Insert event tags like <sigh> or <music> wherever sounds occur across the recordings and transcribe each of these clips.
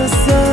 the sun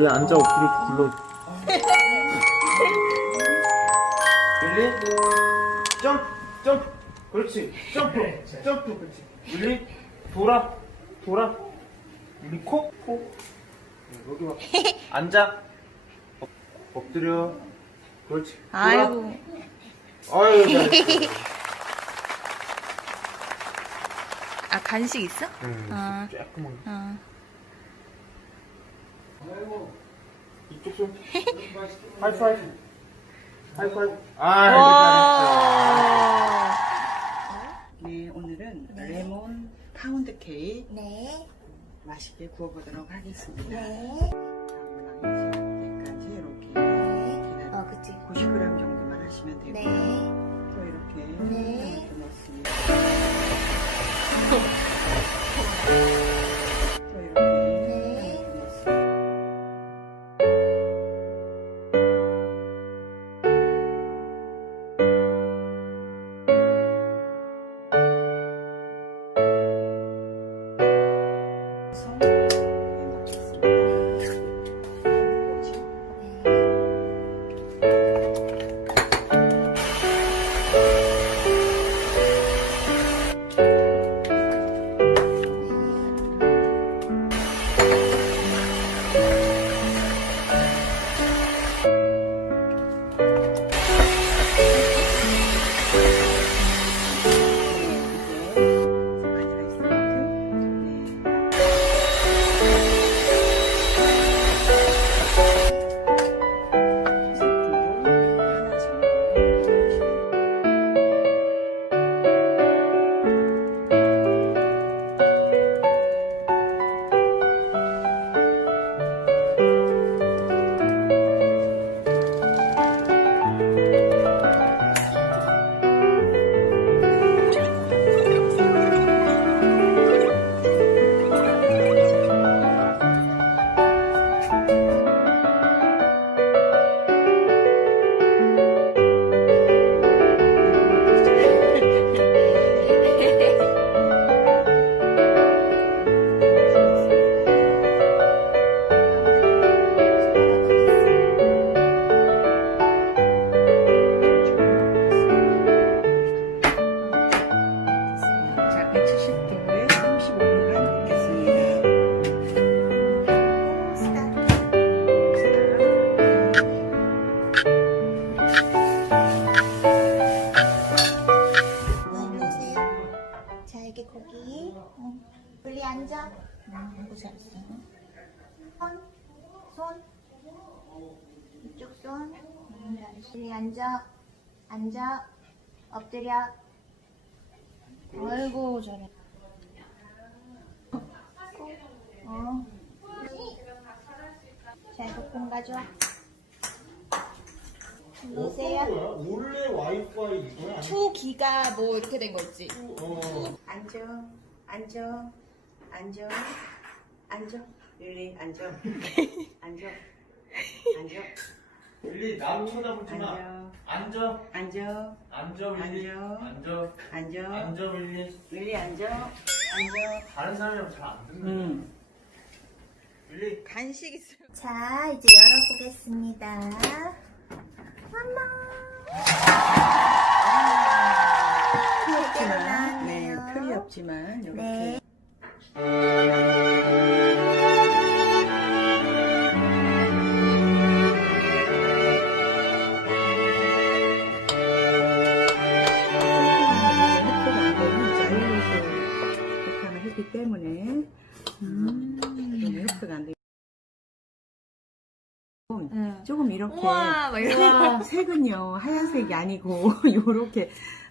릴리 앉아 엎드려 굴러? 릴리? 점프 점프. 그렇지. 점프 점프. 그렇지 릴리? 돌아 돌아. 릴리 코코. 여기 봐 앉아. 엎- 엎드려. 그렇지. 돌아. 아이고. 아유 잘했어 아 간식 있어? 응, 아. 조금만 어. 이쪽 하이파이브 <laughs> 하이파이브 아 와. 네, 오늘은 레몬 파운드 케이크 네. 맛있게 구워보도록 하겠습니다. 네. 때까지 이렇게 계란 어, 그치. 90g 정도만 하시면 되고요. 네. 또 이렇게 네. 이렇게 넣습니다. <laughs> 그 손. 분리 앉아. 앉아. 엎드려. 아이고, 잘해. 어. 자, 볶음 가져와. 보세요. 원래 와이파이 이거야? 초기가 뭐 이렇게 된 거 있지? 어. 앉아, 앉아, 앉아, 앉아. 릴리. 앉아. <laughs> 앉아. 우리 나를 네, 쳐다보지 마. 앉아. 앉아. 앉아. 앉아 윌리. 앉아. 앉아. 앉아. 앉아 윌리. 윌리 앉아. 앉아. 다른 사람이랑 잘안 듣는 거야. 음. 응. 윌리. 간식 있어. 자, 이제 열어보겠습니다. 엄마! 아, 아, 표이 없지만, 네, 표이 없지만, 이렇게. 네. 조금 이렇게 우와, 막 이런. 와, 색은요 하얀색이 아니고 <laughs> 요렇게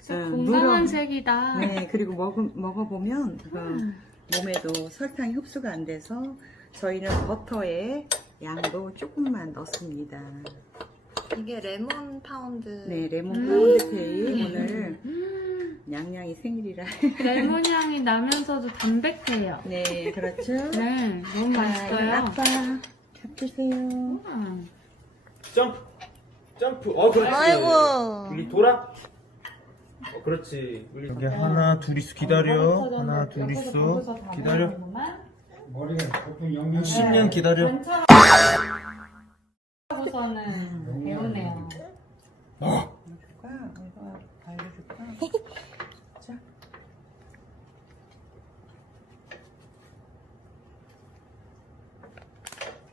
어, 건강한 누런- 색이다. 네 그리고 먹, 먹어보면 그 몸에도 설탕이 흡수가 안 돼서 저희는 버터에 양도 조금만 넣습니다. 이게 레몬 파운드. 네 레몬 음. 파운드 케이크 오늘 양양이 생일이라 레몬 향이 나면서도 담백해요. 네 그렇죠. 네, 너무 자, 맛있어요. 아빠 잡수세요. 음. 점프. 점프. 어, 그렇지. 아이고. 우리 돌아. 어, 그렇지. 우리 여기 하나, 둘 있어. 기다려. 하나, 둘 있어. 기다려. 머리가 보통 영양 10년 기다려. 하고서는 배우네요. 줄 <laughs> 까? 이거 알려줄까? 자.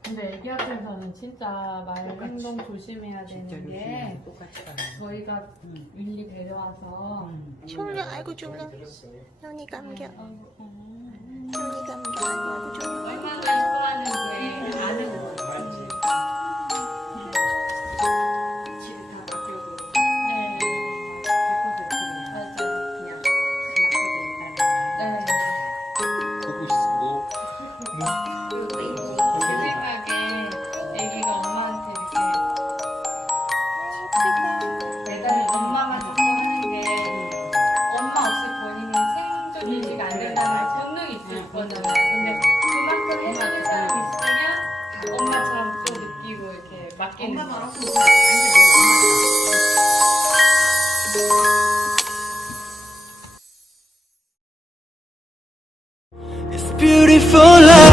근데 애기 앞에서는 진짜 말 행동 조심해야 되는 게 요즘에 똑같이. 저희가 일리 데려와서 충격, 아이고, 충격. 현이 감겨. 아이고, 어. 현이 감겨. 아이고, 충격. for love.